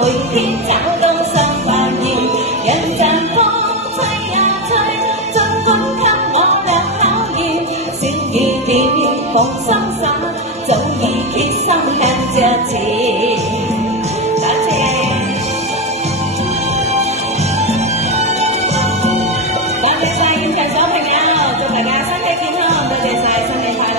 每天找到相發現，人間風吹呀吹，儘管給我倆考驗，小雨點放心灑，早已決心向着前。多謝。多謝晒現場所朋友，祝大家身體健康，多謝晒，新年快樂。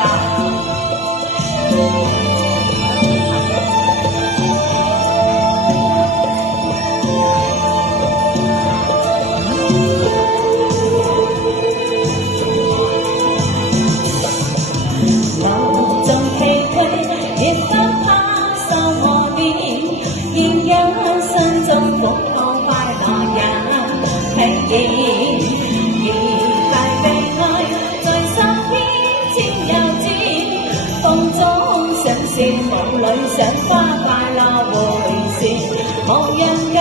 流盡崎嶇，亦不怕受磨練，現有心中福康快樂也體驗。而大地愛在身邊千又千，風中想笑，夢裏想花快樂回旋，無人間。